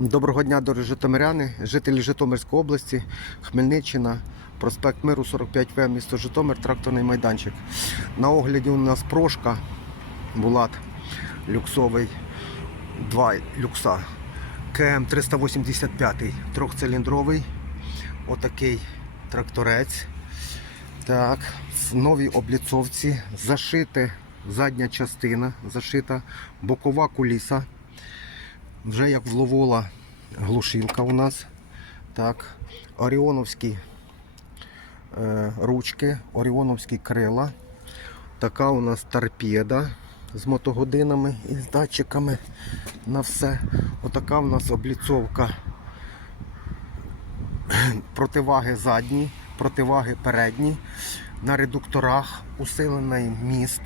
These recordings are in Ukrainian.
Доброго дня, дорогі житомиряни, жителі Житомирської області, Хмельниччина, проспект Миру 45В, місто Житомир, тракторний майданчик. На огляді у нас прошка Булат люксовий 2 люкса. КМ 385, трьохциліндровий. Отакий тракторець. Так, в новій обліцовці зашити задня частина, зашита бокова куліса. Вже як вловола глушилка у нас. Так. Оріоновські е, ручки, оріоновські крила. Така у нас торпеда з мотогодинами і з датчиками на все. Отака у нас обліцовка противаги задні, противаги передні. На редукторах усилений міст.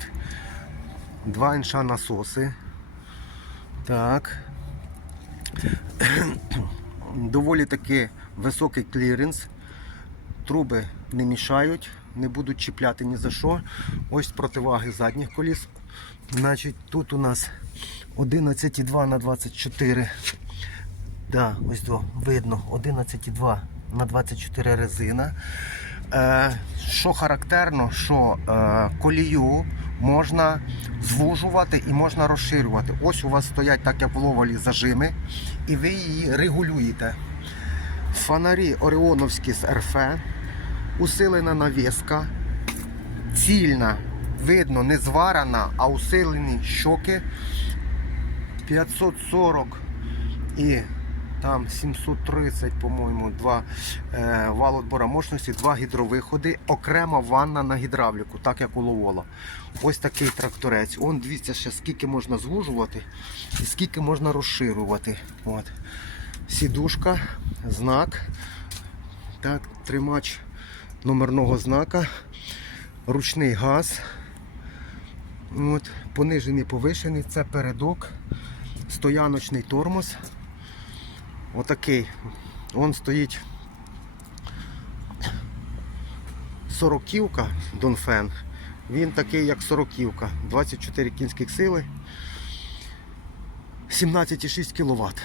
Два інша насоси. Так. Доволі таки високий кліренс. Труби не мішають, не будуть чіпляти ні за що. Ось противаги задніх коліс. Значить, тут у нас 11,2 на 24. Да, ось до, видно, 11,2 на 24 резина. Е, що характерно, що е, колію можна звужувати і можна розширювати. Ось у вас стоять, так як в ловолі, зажими, і ви її регулюєте. Фонарі Оріоновські з РФ, усилена навіска, цільна, видно, не зварена, а усилені щоки 540 і там 730, по-моєму, два е, вал отбора мощності, два гідровиходи, окрема ванна на гідравліку, так як у Ловола. Ось такий тракторець. Он дивіться ще скільки можна звужувати і скільки можна розширювати. От. Сідушка, знак, так, тримач номерного знака, ручний газ. От, понижений, повишений, це передок, стояночний тормоз. Отакий. Он стоїть сороківка Донфен. Він такий, як сороківка. 24 кінських сили. 17,6 кВт.